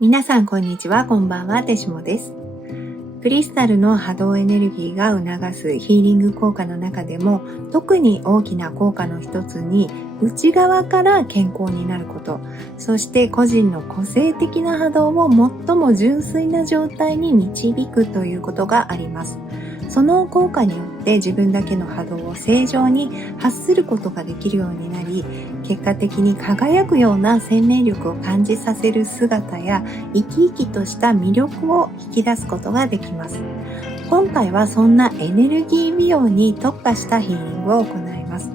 皆さんこんにちは、こんばんは、てしもです。クリスタルの波動エネルギーが促すヒーリング効果の中でも特に大きな効果の一つに内側から健康になること、そして個人の個性的な波動を最も純粋な状態に導くということがあります。その効果によって自分だけの波動を正常に発することができるようになり、結果的に輝くような生命力を感じさせる姿や生き生きとした魅力を引き出すことができます。今回はそんなエネルギー美容に特化したヒーリングを行います。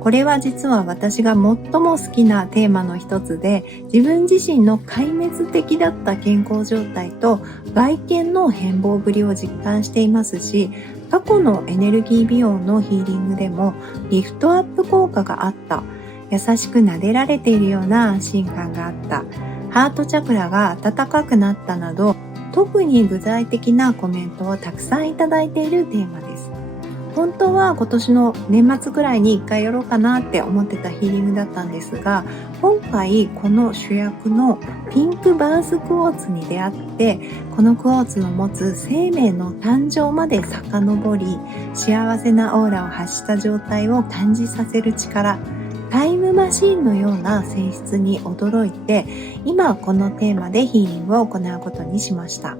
これは実は私が最も好きなテーマの一つで、自分自身の壊滅的だった健康状態と外見の変貌ぶりを実感していますし、過去のエネルギー美容のヒーリングでもリフトアップ効果があった、優しく撫でられているような安心感があった、ハートチャクラが温かくなったなど、特に具体的なコメントをたくさんいただいているテーマです。本当は今年の年末ぐらいに一回やろうかなって思ってたヒーリングだったんですが、今回この主役のピンクバースクォーツに出会って、このクォーツの持つ生命の誕生まで遡り、幸せなオーラを発した状態を感じさせる力、タイムマシーンのような性質に驚いて、今このテーマでヒーリングを行うことにしました。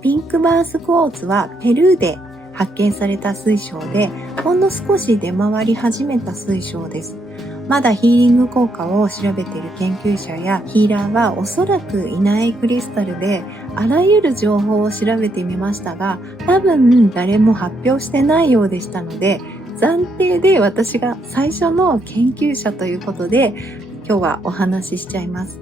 ピンクバースクォーツはペルーで発見された水晶で、ほんの少し出回り始めた水晶です。まだヒーリング効果を調べている研究者やヒーラーはおそらくいないクリスタルで、あらゆる情報を調べてみましたが、多分誰も発表してないようでしたので、暫定で私が最初の研究者ということで、今日はお話ししちゃいます。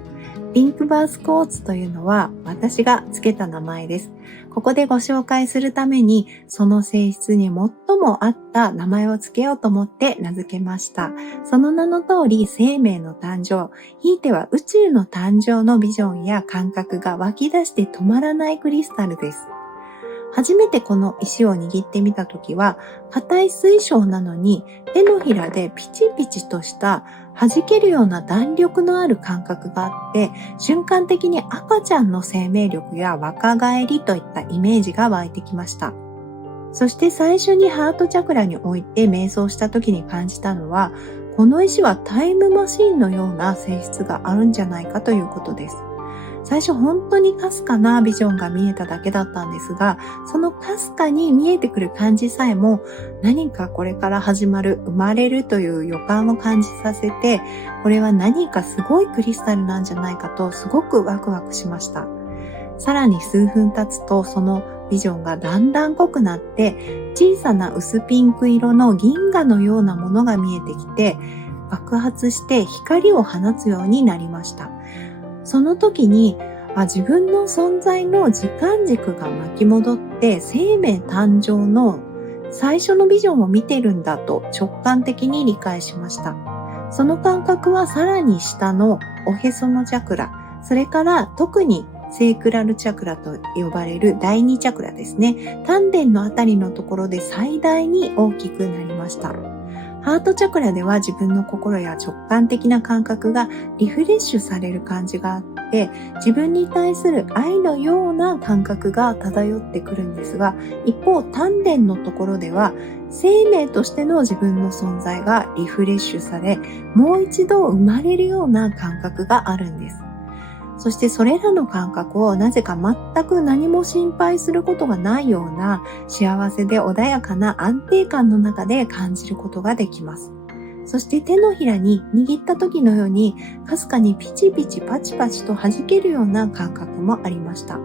ピンクバースクォーツというのは私がつけた名前です。ここでご紹介するために、その性質に最も合った名前をつけようと思って名付けました。その名の通り、生命の誕生、ひいては宇宙の誕生のビジョンや感覚が湧き出して止まらないクリスタルです。初めてこの石を握ってみたときは、硬い水晶なのに手のひらでピチピチとした弾けるような弾力のある感覚があって、瞬間的に赤ちゃんの生命力や若返りといったイメージが湧いてきました。そして最初にハートチャクラに置いて瞑想した時に感じたのは、この石はタイムマシーンのような性質があるんじゃないかということです。最初本当にかすかなビジョンが見えただけだったんですが、そのかすかに見えてくる感じさえも何かこれから始まる、生まれるという予感を感じさせて、これは何かすごいクリスタルなんじゃないかとすごくワクワクしました。さらに数分経つとそのビジョンがだんだん濃くなって、小さな薄ピンク色の銀河のようなものが見えてきて、爆発して光を放つようになりました。その時に自分の存在の時間軸が巻き戻って生命誕生の最初のビジョンを見てるんだと直感的に理解しました。その感覚はさらに下のおへそのチャクラ、それから特にセークラルチャクラと呼ばれる第二チャクラですね。丹田のあたりのところで最大に大きくなりました。ハートチャクラでは自分の心や直感的な感覚がリフレッシュされる感じがあって、自分に対する愛のような感覚が漂ってくるんですが、一方丹田のところでは生命としての自分の存在がリフレッシュされ、もう一度生まれるような感覚があるんです。そしてそれらの感覚をなぜか全く何も心配することがないような幸せで穏やかな安定感の中で感じることができます。そして手のひらに握った時のようにかすかにピチピチパチパチと弾けるような感覚もありました。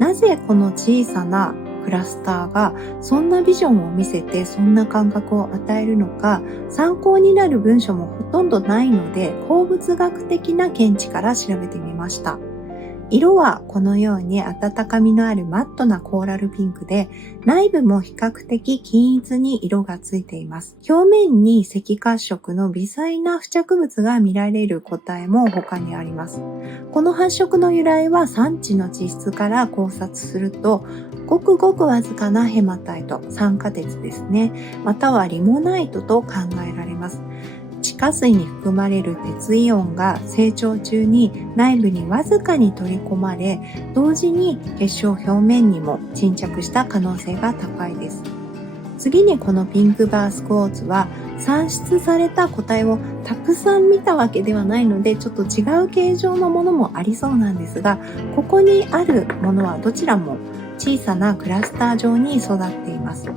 なぜこの小さなクラスターがそんなビジョンを見せてそんな感覚を与えるのか、参考になる文書もほとんどないので、鉱物学的な見地から調べてみました。色はこのように温かみのあるマットなコーラルピンクで、内部も比較的均一に色がついています。表面に赤褐色の微細な付着物が見られる個体も他にあります。この発色の由来は産地の地質から考察すると、ごくごくわずかなヘマタイト、酸化鉄ですね、またはリモナイトと考えられます。地下水に含まれる鉄イオンが成長中に内部にわずかに取り込まれ、同時に結晶表面にも沈着した可能性が高いです。次にこのピンクバースクォーツは産出された個体をたくさん見たわけではないので、ちょっと違う形状のものもありそうなんですが、ここにあるものはどちらも小さなクラスター状に育っています。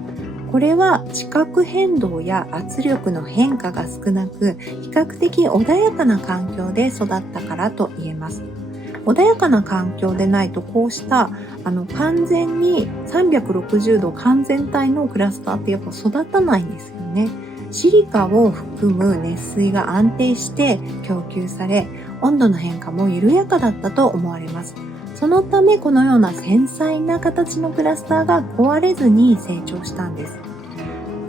これは地殻変動や圧力の変化が少なく、比較的穏やかな環境で育ったからと言えます。穏やかな環境でないと、こうした完全に360度完全体のクラスターってやっぱ育たないんですよね。シリカを含む熱水が安定して供給され、温度の変化も緩やかだったと思われます。そのためこのような繊細な形のクラスターが壊れずに成長したんです。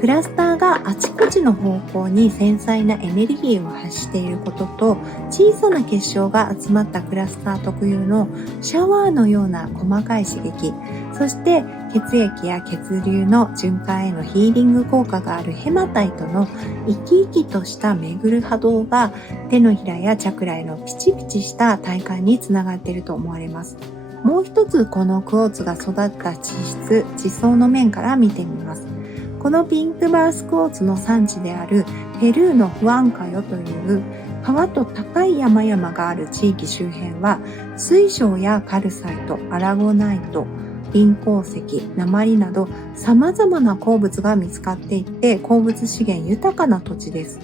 クラスターがあちこちの方向に繊細なエネルギーを発していることと、小さな結晶が集まったクラスター特有のシャワーのような細かい刺激、そして血液や血流の循環へのヒーリング効果があるヘマタイトの生き生きとした巡る波動が手のひらやチャクラへのピチピチした体感につながっていると思われます。もう一つこのクォーツが育った地質、地層の面から見てみます。このピンクバースクォーツの産地であるペルーのフアンカヨという川と高い山々がある地域周辺は、水晶やカルサイト、アラゴナイト、リ鉱石、鉛など様々な鉱物が見つかっていて、鉱物資源豊かな土地です。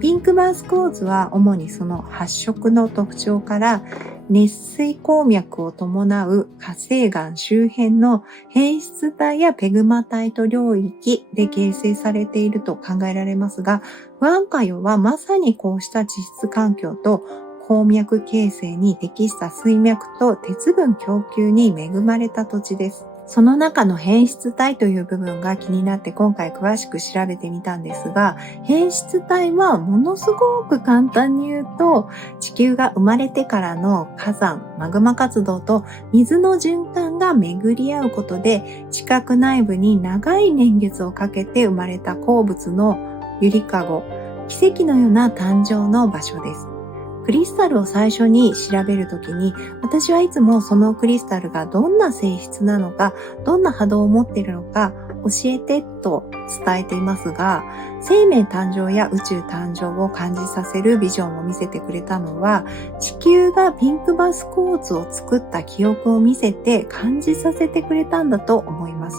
ピンクバースクォーツは主にその発色の特徴から熱水鉱脈を伴う火成岩周辺の変質帯やペグマタイト領域で形成されていると考えられますが、フアンカヨはまさにこうした地質環境と鉱脈形成に適した水脈と鉄分供給に恵まれた土地です。その中の変質帯という部分が気になって今回詳しく調べてみたんですが、変質帯はものすごく簡単に言うと、地球が生まれてからの火山、マグマ活動と水の循環が巡り合うことで、地殻内部に長い年月をかけて生まれた鉱物のゆりかご、奇跡のような誕生の場所です。クリスタルを最初に調べるときに、私はいつもそのクリスタルがどんな性質なのか、どんな波動を持っているのか教えてと伝えていますが、生命誕生や宇宙誕生を感じさせるビジョンを見せてくれたのは、地球がピンクバスクォーツを作った記憶を見せて感じさせてくれたんだと思います。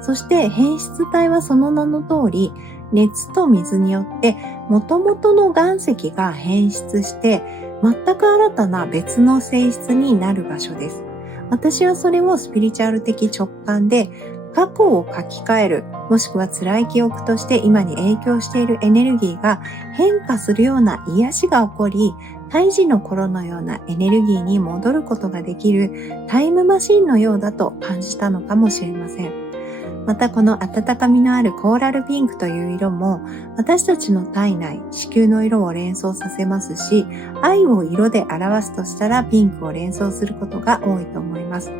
そして変質体はその名の通り、熱と水によって元々の岩石が変質して全く新たな別の性質になる場所です。私はそれをスピリチュアル的直感で過去を書き換える、もしくは辛い記憶として今に影響しているエネルギーが変化するような癒しが起こり、胎児の頃のようなエネルギーに戻ることができるタイムマシンのようだと感じたのかもしれません。またこの温かみのあるコーラルピンクという色も私たちの体内、子宮の色を連想させますし、愛を色で表すとしたらピンクを連想することが多いと思います。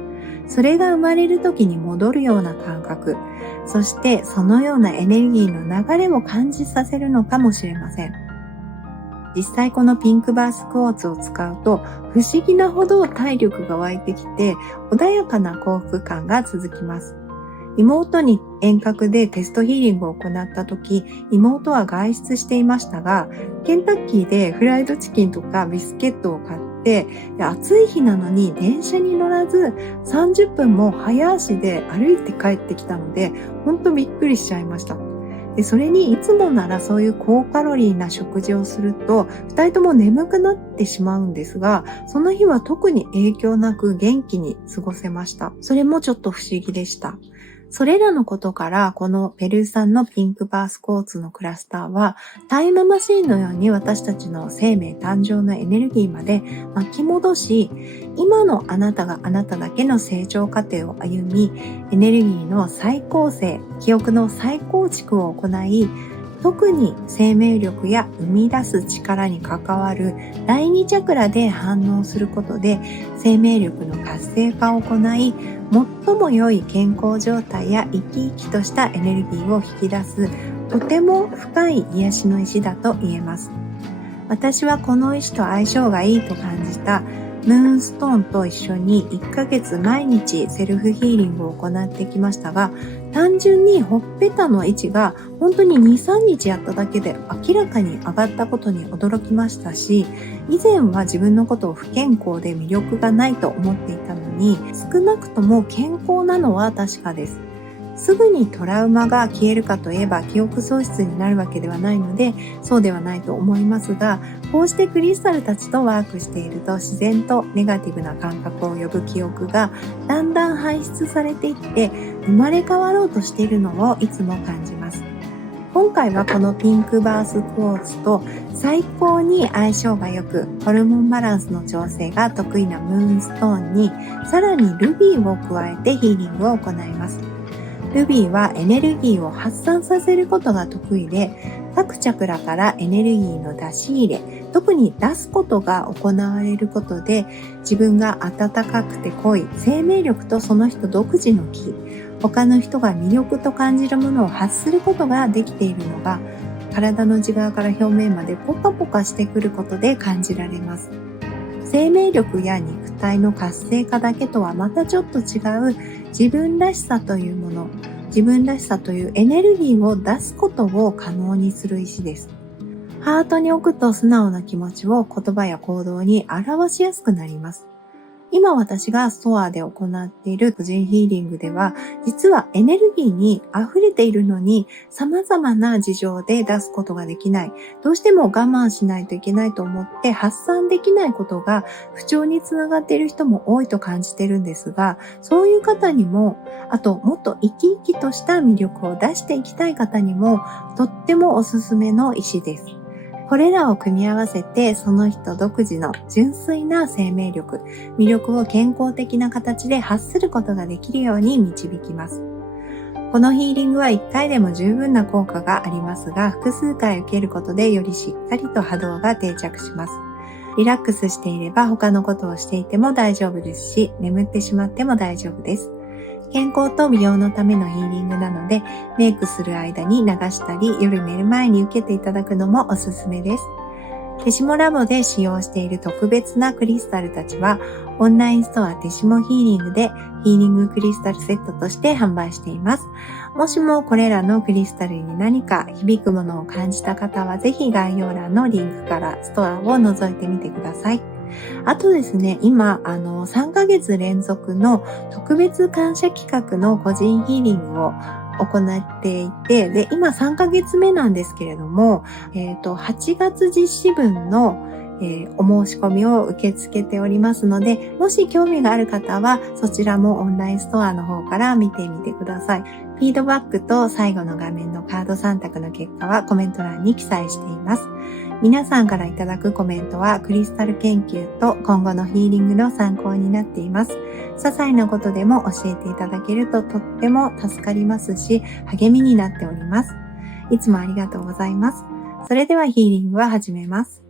それが生まれる時に戻るような感覚、そしてそのようなエネルギーの流れを感じさせるのかもしれません。実際このピンクバースクォーツを使うと不思議なほど体力が湧いてきて穏やかな幸福感が続きます。妹に遠隔でテストヒーリングを行った時、妹は外出していましたが、ケンタッキーでフライドチキンとかビスケットを買って、暑い日なのに電車に乗らず30分も早足で歩いて帰ってきたので、ほんとびっくりしちゃいました。で、それにいつもならそういう高カロリーな食事をすると、2人とも眠くなってしまうんですが、その日は特に影響なく元気に過ごせました。それもちょっと不思議でした。それらのことから、このペルー産のピンクバースクォーツのクラスターは、タイムマシーンのように私たちの生命誕生のエネルギーまで巻き戻し、今のあなたがあなただけの成長過程を歩み、エネルギーの再構成、記憶の再構築を行い、特に生命力や生み出す力に関わる第二チャクラで反応することで生命力の活性化を行い、最も良い健康状態や生き生きとしたエネルギーを引き出す、とても深い癒しの石だと言えます。私はこの石と相性がいいと感じたムーンストーンと一緒に1ヶ月毎日セルフヒーリングを行ってきましたが、単純にほっぺたの位置が本当に2、3日やっただけで明らかに上がったことに驚きましたし、以前は自分のことを不健康で魅力がないと思っていたのに、少なくとも健康なのは確かです。すぐにトラウマが消えるかといえば記憶喪失になるわけではないので、そうではないと思いますが、こうしてクリスタルたちとワークしていると自然とネガティブな感覚を呼ぶ記憶がだんだん排出されていって生まれ変わろうとしているのをいつも感じます。今回はこのピンクバースクォーツと最高に相性が良くホルモンバランスの調整が得意なムーンストーンにさらにルビーを加えてヒーリングを行います。ルビーはエネルギーを発散させることが得意で、各チャクラからエネルギーの出し入れ、特に出すことが行われることで、自分が温かくて濃い生命力とその人独自の気、他の人が魅力と感じるものを発することができているのが、体の内側から表面までポカポカしてくることで感じられます。生命力や肉体の活性化だけとはまたちょっと違う自分らしさというもの、自分らしさというエネルギーを出すことを可能にする石です。ハートに置くと素直な気持ちを言葉や行動に表しやすくなります。今私がストアで行っている個人ヒーリングでは、実はエネルギーに溢れているのに様々な事情で出すことができない。どうしても我慢しないといけないと思って発散できないことが不調につながっている人も多いと感じているんですが、そういう方にも、あともっと生き生きとした魅力を出していきたい方にも、とってもおすすめの石です。これらを組み合わせてその人独自の純粋な生命力、魅力を健康的な形で発することができるように導きます。このヒーリングは1回でも十分な効果がありますが、複数回受けることでよりしっかりと波動が定着します。リラックスしていれば他のことをしていても大丈夫ですし、眠ってしまっても大丈夫です。健康と美容のためのヒーリングなので、メイクする間に流したり、夜寝る前に受けていただくのもおすすめです。手下ラボで使用している特別なクリスタルたちは、オンラインストア手下ヒーリングでヒーリングクリスタルセットとして販売しています。もしもこれらのクリスタルに何か響くものを感じた方は、ぜひ概要欄のリンクからストアを覗いてみてください。あとですね、今、3ヶ月連続の特別感謝企画の個人ヒーリングを行っていて、で、今3ヶ月目なんですけれども、8月実施分のお申し込みを受け付けておりますので、もし興味がある方は、そちらもオンラインストアの方から見てみてください。フィードバックと最後の画面のカード3択の結果はコメント欄に記載しています。皆さんからいただくコメントはクリスタル研究と今後のヒーリングの参考になっています。些細なことでも教えていただけるととっても助かりますし、励みになっております。いつもありがとうございます。それではヒーリングは始めます。